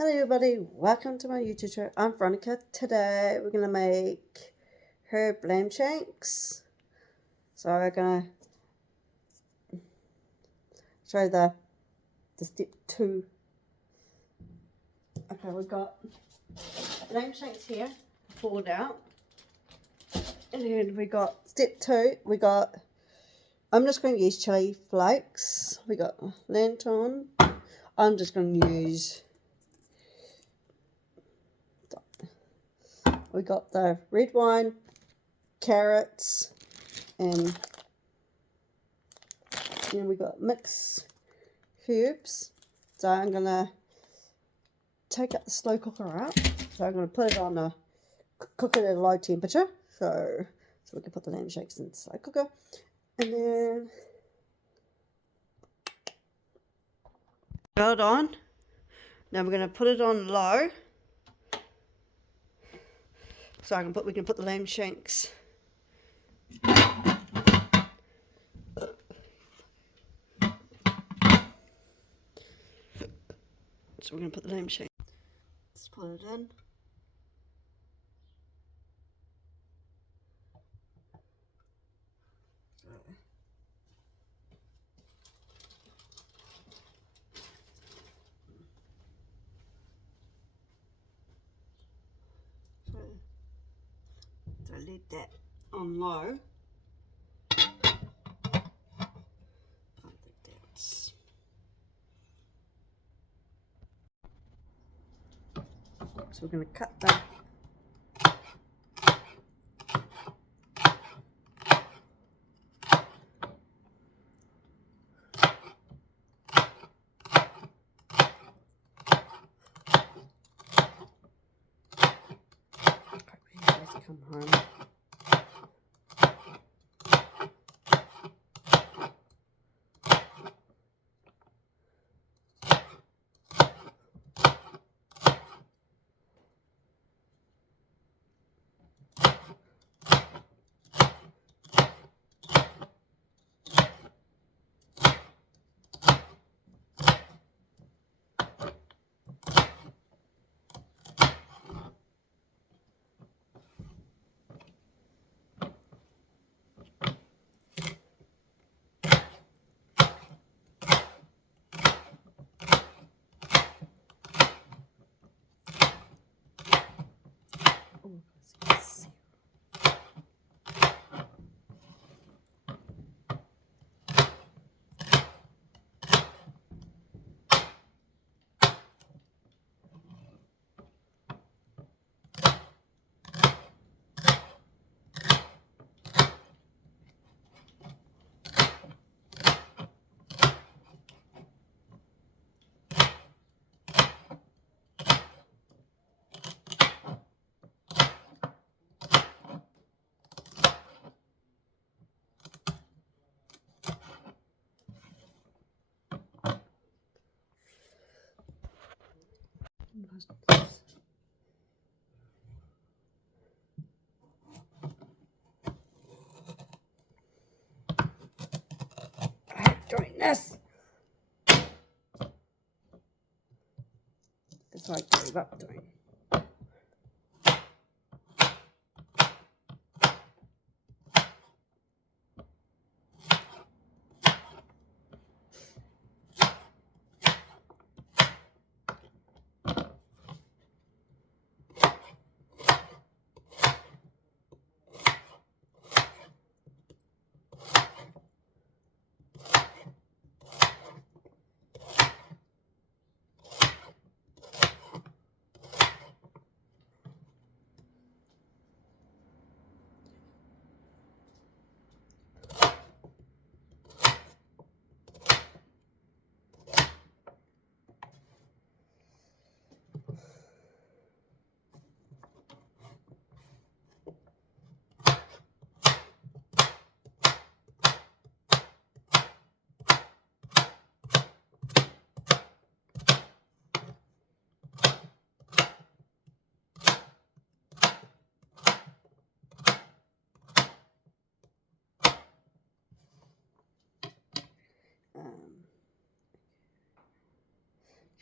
Hello everybody, welcome to my YouTube channel. I'm Veronica. Today we're going to make herb lamb shanks. So we're going to show the step 2. Okay, we've got lamb shanks here, pulled out. And then we got step 2, I'm just going to use chili flakes. We got lentils. I'm just going to use, we got the red wine, carrots, and then we got mixed herbs. So I'm going to take out the slow cooker out. So I'm going to put it on a, cook it at a low temperature. So we can put the lamb shanks in the slow cooker. And then it on. Now we're going to put it on low. So we can put the lamb shanks. So we're going to put the lamb shanks. Let's put it in. So leave that on low. So we're going to cut that. Come home. I hate doing this. It's like I gave up doing.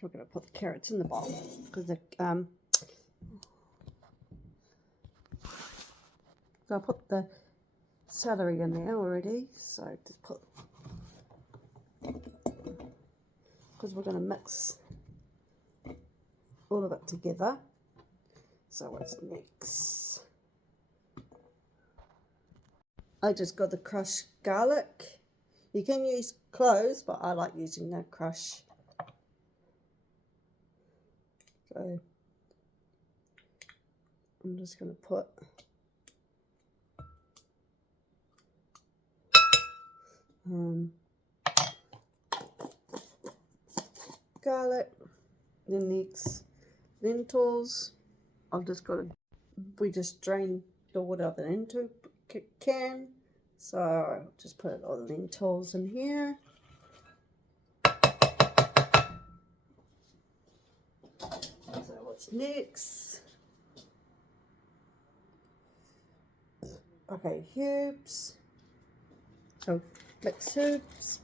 we're going to put the carrots in the bowl because the so I put the celery in there already, so just put, because we're going to mix all of it together. So what's next? I just got the crushed garlic. You can use cloves, but I like using the crush. So I'm just going to put garlic, the next lentils. I've just got to, we just drained the water of the lentil can, so I'll just put all the lentils in here. So what's next? Okay, herbs. So mix herbs.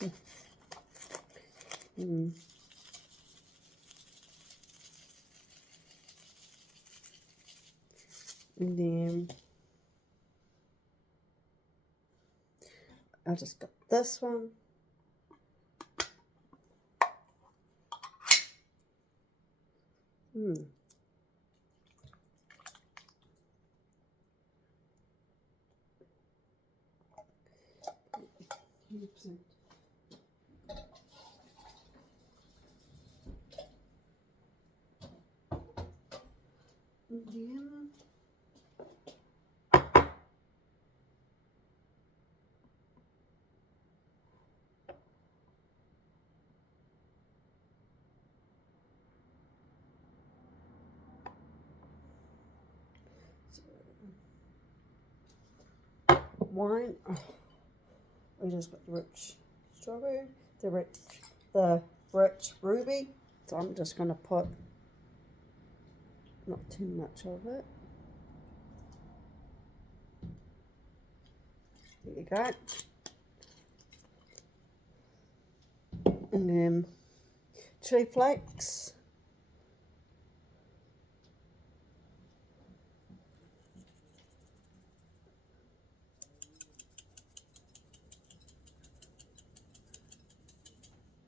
Okay. And then I just got this one. Indiana. Wine. Oh, we just got the rich strawberry, the rich ruby. So I'm just going to put not too much of it. There you go. And then chili flakes.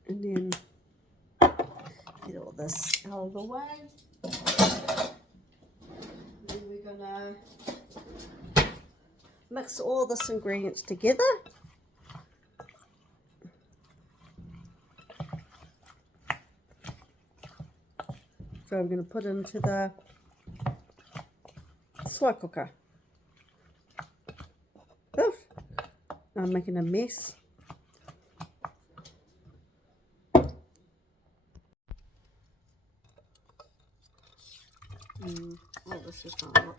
And then get all this out of the way. Then we're gonna mix all this ingredients together. So I'm gonna put it into the slow cooker. Oof. I'm making a mess. Oh, this is not hot.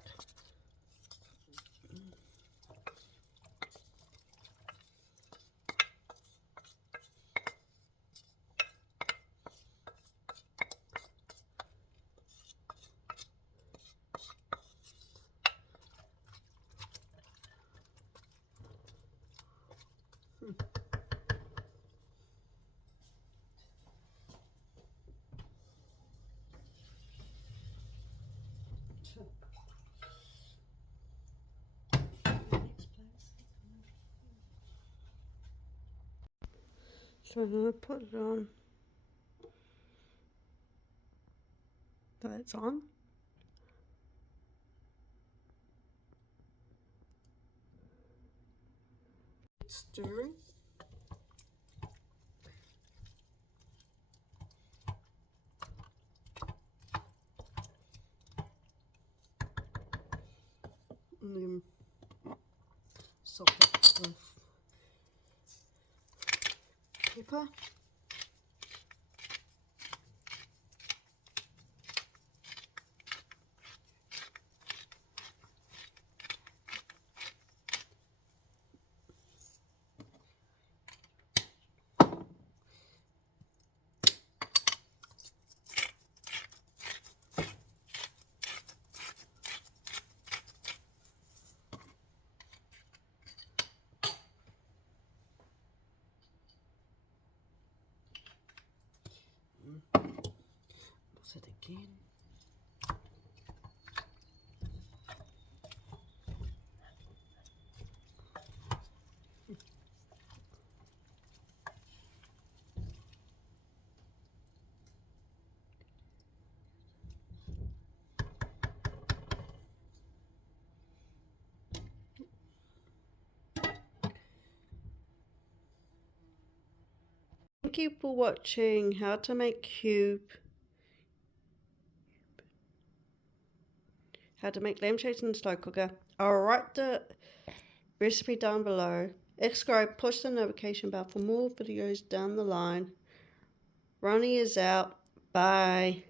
So I'm going to put it on. That's on. Stirring. And then salt it with pepper. What's it again? Thank you for watching how to make lamb shakes in the slow cooker. I'll write the recipe down below. Subscribe, push the notification bell for more videos down the line. Ronnie is out. Bye.